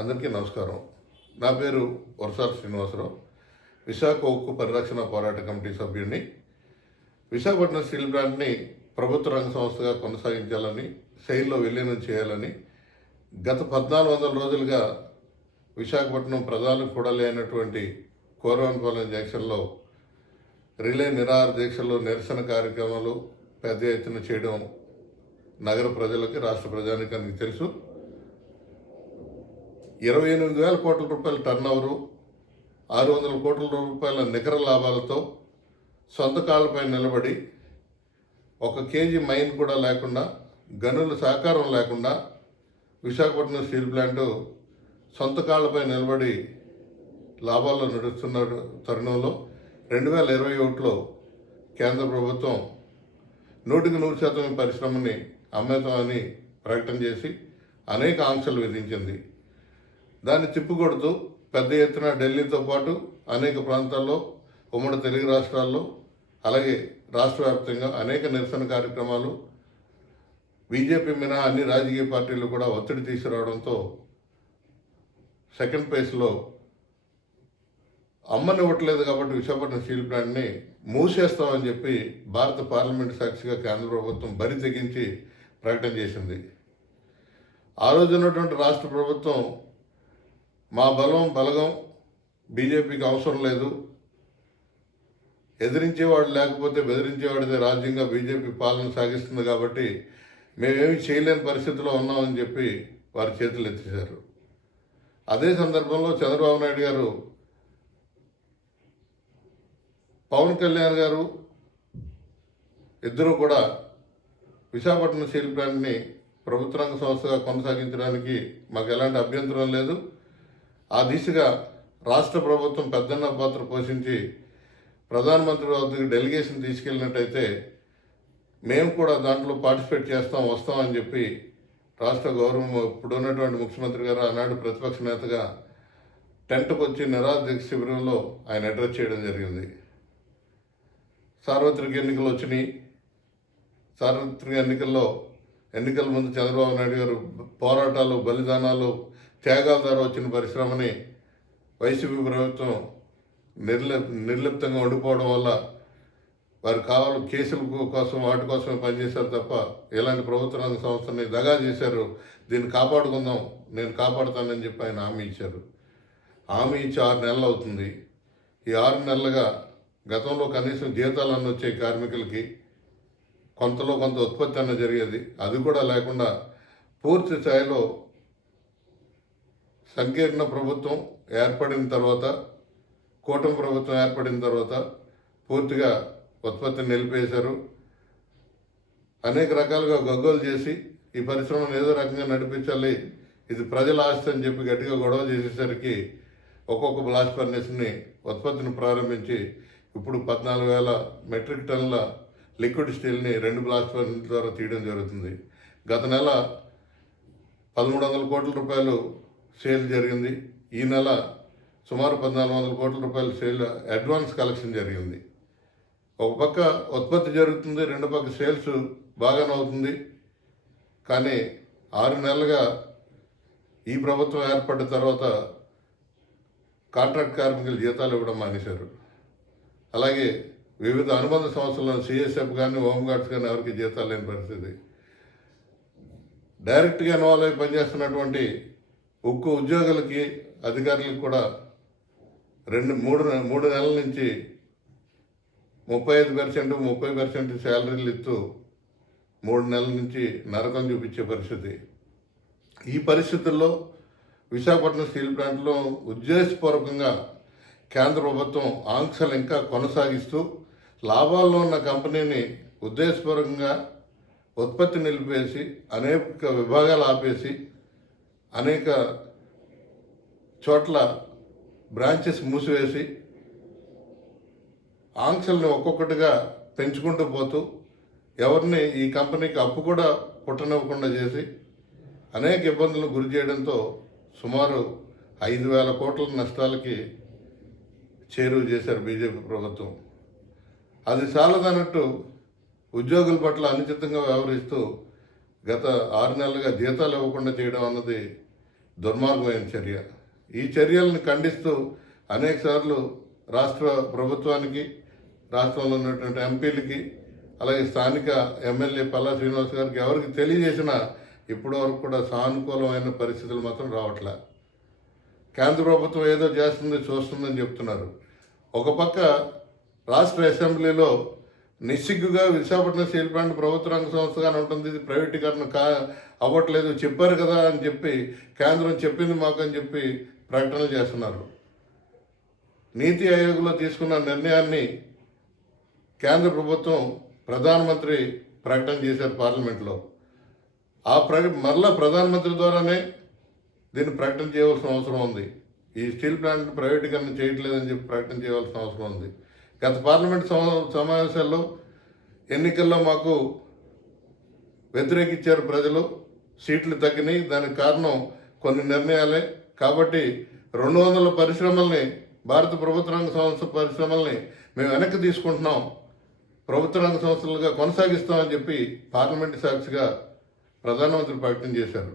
అందరికీ నమస్కారం. నా పేరు వర్షాల శ్రీనివాసరావు. విశాఖ ఉక్కు పరిరక్షణ పోరాట కమిటీ సభ్యుడిని. విశాఖపట్నం స్టీల్ ప్లాంట్ని ప్రభుత్వ రంగ సంస్థగా కొనసాగించాలని, శైలిలో విలీనం చేయాలని గత 1400 రోజులుగా విశాఖపట్నం ప్రధాన కూడలి అయినటువంటి కోరవనపాలెం జంక్షన్లో రిలే నిరాహార దీక్షలు, నిరసన కార్యక్రమాలు పెద్ద ఎత్తున చేయడం నగర ప్రజలకి, రాష్ట్ర ప్రజానికానికి తెలుసు. 28,000 కోట్ల రూపాయల టర్నోవరు, 600 కోట్ల రూపాయల నికర లాభాలతో సొంత కాళ్ళపై నిలబడి, ఒక కేజీ మైన్ కూడా లేకుండా, గనుల సహకారం లేకుండా విశాఖపట్నం స్టీల్ ప్లాంటు సొంత కాళ్ళపై నిలబడి లాభాల్లో నడుస్తున్న తరుణంలో 2021లో కేంద్ర ప్రభుత్వం 100% పరిశ్రమని అమ్మేతామని ప్రకటన చేసి అనేక ఆంక్షలు విధించింది. దాన్ని తిప్పికొడుతూ పెద్ద ఎత్తున ఢిల్లీతో పాటు అనేక ప్రాంతాల్లో, ఉమ్మడి తెలుగు రాష్ట్రాల్లో, అలాగే రాష్ట్ర వ్యాప్తంగా అనేక నిరసన కార్యక్రమాలు, బీజేపీ మినహా అన్ని రాజకీయ పార్టీలు కూడా ఒత్తిడి తీసుకురావడంతో సెకండ్ ఫేజ్లో అమ్మనివ్వట్లేదు కాబట్టి విశాఖపట్నం స్టీల్ ప్లాంట్ని మూసేస్తామని చెప్పి భారత పార్లమెంటు సాక్షిగా కేంద్ర ప్రభుత్వం బరి తెగించి ప్రకటన చేసింది. ఆ రోజు ఉన్నటువంటి రాష్ట్ర ప్రభుత్వం మా బలగం బీజేపీకి అవసరం లేదు, ఎదిరించేవాడు లేకపోతే బెదిరించేవాడిదే రాజ్యంగా బీజేపీ పాలన సాగిస్తుంది కాబట్టి మేమేమి చేయలేని పరిస్థితిలో ఉన్నామని చెప్పి వారి చేతులు ఎత్తేశారు. అదే సందర్భంలో చంద్రబాబు నాయుడు గారు, పవన్ కళ్యాణ్ గారు ఇద్దరూ కూడా విశాఖపట్నం స్టీల్ ప్లాంట్ని ప్రభుత్వ రంగ సంస్థగా కొనసాగించడానికి మాకు ఎలాంటి అభ్యంతరం లేదు, ఆ దిశగా రాష్ట్ర ప్రభుత్వం పెద్దన్న పాత్ర పోషించి ప్రధానమంత్రి వద్దకు డెలిగేషన్ తీసుకెళ్ళినట్టయితే మేము కూడా దాంట్లో పార్టిసిపేట్ వస్తామని చెప్పి రాష్ట్ర గౌరవం ఇప్పుడు ఉన్నటువంటి ముఖ్యమంత్రి గారు ఆనాడు ప్రతిపక్ష నేతగా టెంట్కు వచ్చి నిరాహార దీక్ష శిబిరంలో ఆయన అడ్రస్ చేయడం జరిగింది. సార్వత్రిక ఎన్నికలు వచ్చినాయి. సార్వత్రిక ఎన్నికల ముందు చంద్రబాబు నాయుడు గారు పోరాటాలు, బలిదానాలు, త్యాగాల ద్వారా వచ్చిన పరిశ్రమని వైసీపీ ప్రభుత్వం నిర్లిప్తంగా ఉండిపోవడం వల్ల వారు కేసుల కోసం వాటి కోసమే పనిచేశారు తప్ప ఎలాంటి ప్రభుత్వ రంగ సంస్థని దగా చేశారు. దీన్ని కాపాడుకుందాం, నేను కాపాడుతానని చెప్పి ఆయన హామీ ఇచ్చారు. హామీ ఇచ్చి 6 నెలలు అవుతుంది. ఈ 6 నెలలుగా గతంలో కనీసం జీతాలన్నీ వచ్చే కార్మికులకి, కొంతలో కొంత ఉత్పత్తి అన్న జరిగేది, అది కూడా లేకుండా పూర్తి స్థాయిలో సంకీర్ణ ప్రభుత్వం ఏర్పడిన తర్వాత, కూటమి ప్రభుత్వం ఏర్పడిన తర్వాత పూర్తిగా ఉత్పత్తిని నిలిపేశారు. అనేక రకాలుగా గగ్గోలు చేసి ఈ పరిశ్రమను ఏదో రకంగా నడిపించాలి, ఇది ప్రజల ఆస్తి అని చెప్పి గట్టిగా గొడవ చేసేసరికి ఒక్కొక్క బ్లాస్ట్ ఫర్నేస్ని ఉత్పత్తిని ప్రారంభించి ఇప్పుడు 14,000 మెట్రిక్ టన్నుల లిక్విడ్ స్టీల్ని 2 బ్లాస్ట్ ఫర్నేస్ ద్వారా తీయడం జరుగుతుంది. గత నెల 1,300 కోట్ల రూపాయలు సేల్ జరిగింది. ఈ నెల సుమారు 1,400 కోట్ల రూపాయల సేల్ అడ్వాన్స్ కలెక్షన్ జరిగింది. ఒక పక్క ఉత్పత్తి జరుగుతుంది, రెండు పక్క సేల్స్ బాగానే అవుతుంది. కానీ 6 నెలలుగా ఈ ప్రభుత్వం ఏర్పడిన తర్వాత కాంట్రాక్ట్ కార్మికులు జీతాలు ఇవ్వడం మానేశారు. అలాగే వివిధ అనుబంధ సంస్థలను సిఎస్ఎఫ్ కానీ, హోంగార్డ్స్ కానీ ఎవరికి జీతాలు లేని పరిస్థితి. డైరెక్ట్గా ఇన్వాల్వ్ అయి పనిచేస్తున్నటువంటి ఉక్కు ఉద్యోగులకి, అధికారులకు కూడా 3 నెలల నుంచి 35%, 30% శాలరీలు ఇస్తూ 3 నెలల నుంచి నరకం చూపించే పరిస్థితి. ఈ పరిస్థితుల్లో విశాఖపట్నం స్టీల్ ప్లాంట్లో ఉద్దేశపూర్వకంగా కేంద్ర ప్రభుత్వం ఆంక్షలు ఇంకా కొనసాగిస్తూ లాభాల్లో ఉన్న కంపెనీని ఉద్దేశపూర్వకంగా ఉత్పత్తి నిలిపేసి, అనేక విభాగాలు ఆపేసి, అనేక చోట్ల బ్రాంచెస్ మూసివేసి, ఆంక్షల్ని ఒక్కొక్కటిగా పెంచుకుంటూ పోతూ ఎవరిని ఈ కంపెనీకి అప్పు కూడా పుట్టనివ్వకుండా చేసి అనేక ఇబ్బందులను గురి చేయడంతో సుమారు 5,000 కోట్ల నష్టాలకి చేరువ చేశారు బీజేపీ ప్రభుత్వం. అది చాలదన్నట్టు ఉద్యోగుల పట్ల అనుచితంగా వ్యవహరిస్తూ గత 6 నెలలుగా జీతాలు ఇవ్వకుండా చేయడం అన్నది దుర్మార్గమైన చర్య. ఈ చర్యలను ఖండిస్తూ అనేకసార్లు రాష్ట్ర ప్రభుత్వానికి, రాష్ట్రంలో ఉన్నటువంటి ఎంపీలకి, అలాగే స్థానిక ఎమ్మెల్యే పల్లా శ్రీనివాస్ గారికి ఎవరికి తెలియజేసినా ఇప్పటి వరకు కూడా సానుకూలమైన పరిస్థితులు మాత్రం రావట్లే. కేంద్ర ప్రభుత్వం ఏదో చేస్తుంది, చూస్తుందని చెప్తున్నారు. ఒక పక్క రాష్ట్ర అసెంబ్లీలో నిస్సిగ్గుగా విశాఖపట్నం స్టీల్ ప్లాంట్ ప్రభుత్వ రంగ సంస్థగానే ఉంటుంది, ఇది ప్రైవేటీకరణ అవ్వట్లేదు, చెప్పారు కదా అని చెప్పి, కేంద్రం చెప్పింది మాకు అని చెప్పి ప్రకటనలు చేస్తున్నారు. నీతి ఆయోగ్లో తీసుకున్న నిర్ణయాన్ని కేంద్ర ప్రభుత్వం ప్రధానమంత్రి ప్రకటన చేశారు పార్లమెంట్లో. మరలా ప్రధానమంత్రి ద్వారానే దీన్ని ప్రకటన చేయవలసిన అవసరం ఉంది. ఈ స్టీల్ ప్లాంట్ ప్రైవేటీకరణ చేయట్లేదని చెప్పి ప్రకటన చేయవలసిన అవసరం ఉంది. గత పార్లమెంట్ సమావేశాల్లో ఎన్నికల్లో మాకు వ్యతిరేకించారు ప్రజలు, సీట్లు తగ్గినాయి. దానికి కారణం కొన్ని నిర్ణయాలే. కాబట్టి 200 పరిశ్రమల్ని, భారత ప్రభుత్వ రంగ సంస్థ పరిశ్రమల్ని మేము వెనక్కి తీసుకుంటున్నాం, ప్రభుత్వ రంగ సంస్థలుగా కొనసాగిస్తామని చెప్పి పార్లమెంటు సాక్షిగా ప్రధానమంత్రి ప్రకటన చేశారు.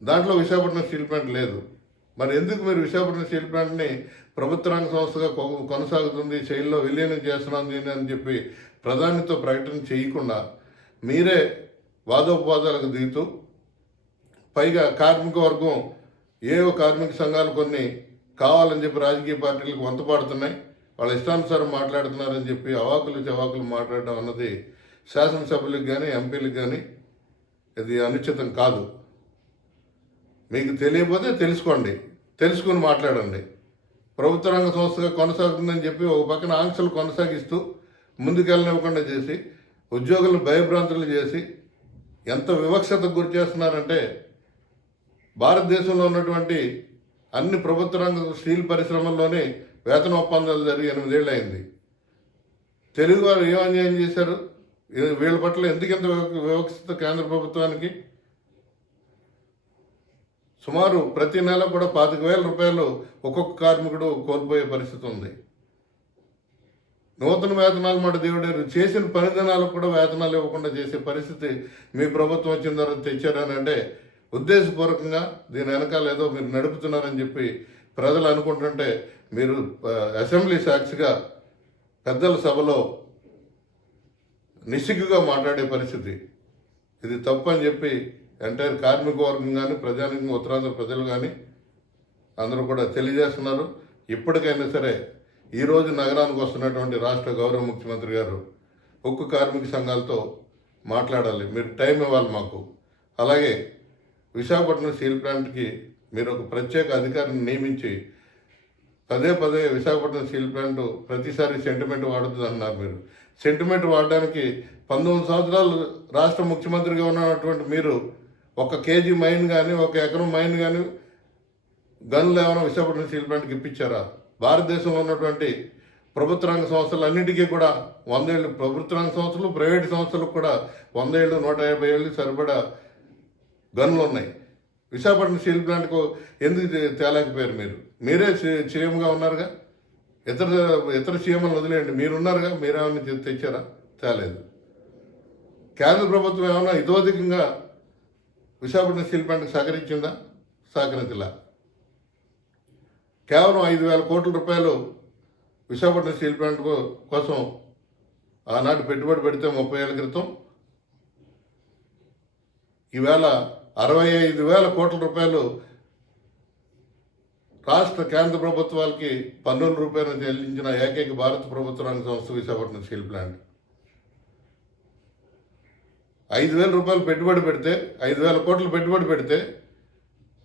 దాంట్లో విశాఖపట్నం స్టీల్ ప్లాంట్ లేదు. మరి ఎందుకు మీరు విశాఖపట్నం స్టీల్ ప్లాంట్ని ప్రభుత్వ రంగ సంస్థగా కొనసాగుతుంది, శైలిలో విలీనం చేస్తున్నాం దీన్ని అని చెప్పి ప్రధానితో ప్రకటన చేయకుండా మీరే వాదోపవాదాలకు దిగుతూ, పైగా కార్మిక వర్గం ఏవో కార్మిక సంఘాలు కొన్ని కావాలని చెప్పి రాజకీయ పార్టీలకు వంతపాడుతున్నాయి, వాళ్ళ ఇష్టానుసారం మాట్లాడుతున్నారని చెప్పి అవాకులు చవాకులు మాట్లాడడం అన్నది శాసనసభ్యులకు కానీ ఎంపీలకు కానీ ఇది అనుచితం కాదు. మీకు తెలియకపోతే తెలుసుకోండి, తెలుసుకుని మాట్లాడండి. ప్రభుత్వ రంగ సంస్థగా కొనసాగుతుందని చెప్పి ఒక పక్కన ఆంక్షలు కొనసాగిస్తూ ముందుకెళ్ళనివ్వకుండా చేసి, ఉద్యోగులను భయభ్రాంతులు చేసి ఎంత వివక్షతకు గురి చేస్తున్నారంటే, భారతదేశంలో ఉన్నటువంటి అన్ని ప్రభుత్వ రంగ స్టీల్ పరిశ్రమల్లోనే వేతన ఒప్పందాలు జరిగి 8 ఏళ్ళు అయింది. తెలుగు వారు ఏం అన్యాయం చేశారు? వీళ్ళ పట్ల ఎందుకంత వివక్షత కేంద్ర ప్రభుత్వానికి? సుమారు ప్రతి నెల కూడా 25,000 రూపాయలు ఒక్కొక్క కార్మికుడు కోల్పోయే పరిస్థితి ఉంది. నూతన వేతనాలు మాట దేవుడు చేసిన పని దినాలకు కూడా వేతనాలు ఇవ్వకుండా చేసే పరిస్థితి మీ ప్రభుత్వం వచ్చిన తర్వాత తెచ్చారని అంటే, ఉద్దేశపూర్వకంగా దీని వెనకాల ఏదో మీరు నడుపుతున్నారని చెప్పి ప్రజలు అనుకుంటుంటే, మీరు అసెంబ్లీ సాక్షిగా పెద్దల సభలో నిస్సిగ్గుగా మాట్లాడే పరిస్థితి. ఇది తప్పు అని చెప్పి ఎంటైర్ కార్మిక వర్గం కానీ, ప్రజానికం, ఉత్తరాంధ్ర ప్రజలు కానీ అందరూ కూడా తెలియజేస్తున్నారు. ఇప్పటికైనా సరే ఈరోజు నగరానికి వస్తున్నటువంటి రాష్ట్ర గౌరవ ముఖ్యమంత్రి గారు ఉక్కు కార్మిక సంఘాలతో మాట్లాడాలి, మీరు టైం ఇవ్వాలి మాకు. అలాగే విశాఖపట్నం స్టీల్ ప్లాంట్కి మీరు ఒక ప్రత్యేక అధికారిని నియమించి పదే విశాఖపట్నం స్టీల్ ప్లాంట్ ప్రతిసారి సెంటిమెంట్ వాడుతుంది అన్నారు. మీరు సెంటిమెంట్ వాడడానికి 19 సంవత్సరాలు రాష్ట్ర ముఖ్యమంత్రిగా ఉన్నటువంటి మీరు 1 కేజీ మైన్ కానీ, 1 ఎకరం మైన్ కానీ, గన్లు ఏమైనా విశాఖపట్నం స్టీల్ ప్లాంట్కి ఇప్పించారా? భారతదేశంలో ఉన్నటువంటి ప్రభుత్వ రంగ సంస్థలు అన్నింటికీ కూడా 100 ఏళ్ళు, ప్రభుత్వ రంగ సంస్థలు, ప్రైవేట్ సంస్థలకు కూడా 100 ఏళ్ళు, 150 ఏళ్ళు సరిపడా గన్లు ఉన్నాయి. విశాఖపట్నం స్టీల్ ప్లాంట్కు ఎందుకు తేలేకపోయారు? మీరే సీఎంగా ఉన్నారుగా, ఇతర సీఎంలను వదిలేయండి, మీరున్నారుగా, మీరేమన్నా తెచ్చారా? తేలేదు. కేంద్ర ప్రభుత్వం ఏమన్నా ఇతోధికంగా విశాఖపట్నం స్టీల్ ప్లాంట్కి సహకరించిందా? సహకరించలా. కేవలం 5,000 కోట్ల రూపాయలు విశాఖపట్నం స్టీల్ ప్లాంట్ కోసం ఆనాటి పెట్టుబడి పెడితే 30 ఏళ్ల క్రితం, ఈవేళ 65,000 కోట్ల రూపాయలు రాష్ట్ర కేంద్ర ప్రభుత్వాలకి పన్నుల రూపాయలు చెల్లించిన ఏకైక భారత ప్రభుత్వ రంగ సంస్థ విశాఖపట్నం స్టీల్ ప్లాంట్. 5,000 రూపాయలు పెట్టుబడి పెడితే, 5,000 కోట్లు పెట్టుబడి పెడితే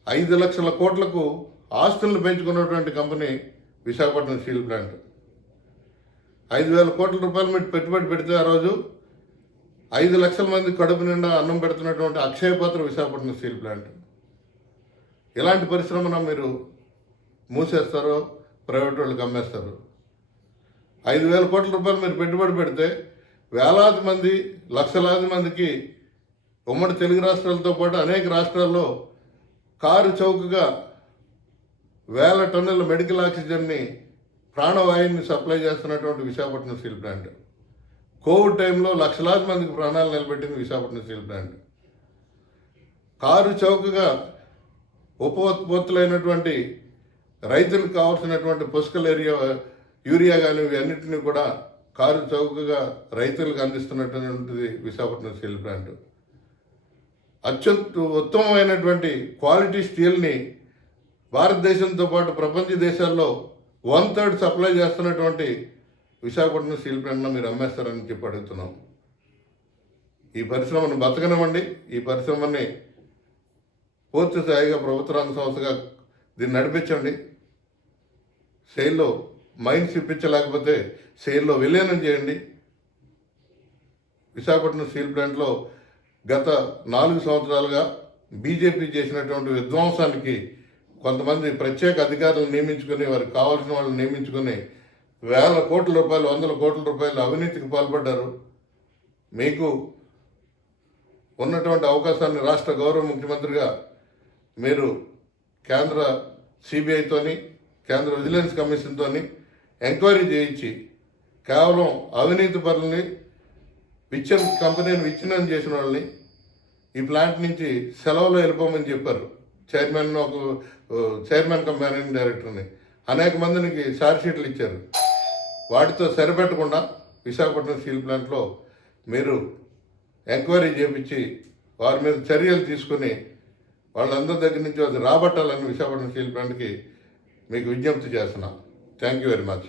5 లక్షల కోట్లకు ఆస్తులను పెంచుకున్నటువంటి కంపెనీ విశాఖపట్నం స్టీల్ ప్లాంట్. 5,000 కోట్ల రూపాయలు మీరు పెట్టుబడి పెడితే ఆ రోజు 5 లక్షల మంది కడుపు నిండా అన్నం పెడుతున్నటువంటి అక్షయపాత్ర విశాఖపట్నం స్టీల్ ప్లాంట్. ఇలాంటి పరిశ్రమను మీరు మూసేస్తారో ప్రైవేట్ వాళ్ళకి అమ్మేస్తారు. 5,000 కోట్ల రూపాయలు మీరు పెట్టుబడి పెడితే వేలాది మంది, లక్షలాది మందికి ఉమ్మడి తెలుగు రాష్ట్రాలతో పాటు అనేక రాష్ట్రాల్లో కారు చౌకగా 1000 టన్నుల మెడికల్ ఆక్సిజన్ని, ప్రాణవాయువుని సప్లై చేస్తున్నటువంటి విశాఖపట్నం స్టీల్ ప్లాంట్. కోవిడ్ టైంలో లక్షలాది మందికి ప్రాణాలు నిలబెట్టింది విశాఖపట్నం స్టీల్ ప్లాంట్. కారు చౌకగా ఉపోత్పత్తులైనటువంటి రైతులకు కావాల్సినటువంటి పుష్కల యూరియా కానీ ఇవన్నిటిని కూడా కారు చౌకగా రైతులకు అందిస్తున్నటువంటిది విశాఖపట్నం స్టీల్ ప్లాంట్. అత్యంత ఉత్తమమైనటువంటి క్వాలిటీ స్టీల్ని భారతదేశంతో పాటు ప్రపంచ దేశాల్లో 1/3 సప్లై చేస్తున్నటువంటి విశాఖపట్నం స్టీల్ ప్లాంట్లో మీరు అమ్మేస్తారని చెప్పి అడుగుతున్నాం. ఈ పరిశ్రమను బతకనివ్వండి. ఈ పరిశ్రమని పూర్తి స్థాయిగా ప్రభుత్వ రంగ సంస్థగా దీన్ని నడిపించండి. సేల్లో మైన్స్ ఇప్పించలేకపోతే సేల్లో విలీనం చేయండి. విశాఖపట్నం స్టీల్ ప్లాంట్లో గత 4 సంవత్సరాలుగా బీజేపీ చేసినటువంటి విధ్వంసానికి కొంతమంది ప్రత్యేక అధికారులను నియమించుకొని వారికి కావాల్సిన వాళ్ళని నియమించుకొని వేల కోట్ల రూపాయలు, వందల కోట్ల రూపాయలు అవినీతికి పాల్పడ్డారు. మీకు ఉన్నటువంటి అవకాశాన్ని రాష్ట్ర గౌరవ ముఖ్యమంత్రిగా మీరు కేంద్ర సిబిఐతోని, కేంద్ర విజిలెన్స్ కమిషన్తోని ఎంక్వైరీ చేయించి కేవలం అవినీతి పరులని కంపెనీని విచ్ఛిన్నం చేసిన వాళ్ళని ఈ ప్లాంట్ నుంచి సెలవులో వెళ్ళిపోమని చెప్పారు. చైర్మన్ కమ్ మేనేజింగ్ డైరెక్టర్ని అనేక మందికి ఛార్జ్ షీట్లు ఇచ్చారు. వాటితో సరిపెట్టకుండా విశాఖపట్నం స్టీల్ ప్లాంట్లో మీరు ఎంక్వైరీ చేయించి వారి మీద చర్యలు తీసుకుని వాళ్ళందరి దగ్గర నుంచి అది రాబట్టాలని విశాఖపట్నం స్టీల్ ప్లాంట్కి మీకు విజ్ఞప్తి చేస్తున్నాం. Thank you very much.